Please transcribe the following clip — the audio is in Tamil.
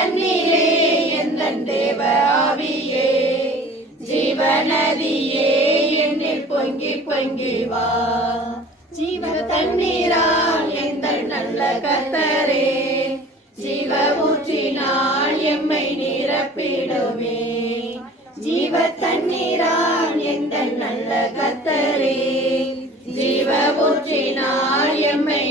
தண்ணீரே எந்தன் தேவ ஆவியே, ஜீவநதியே என்னில் பொங்கி பொங்கி வா. ஜீவ தண்ணீரால் எந்தன் நல்ல கர்த்தரே, ஜீவ ஊற்றினால் எம்மை நிரப்பிடுமே. ஜீவ தண்ணீரால் எந்தன் நல்ல கர்த்தரே, ஜீவ ஊற்றினால் எம்மை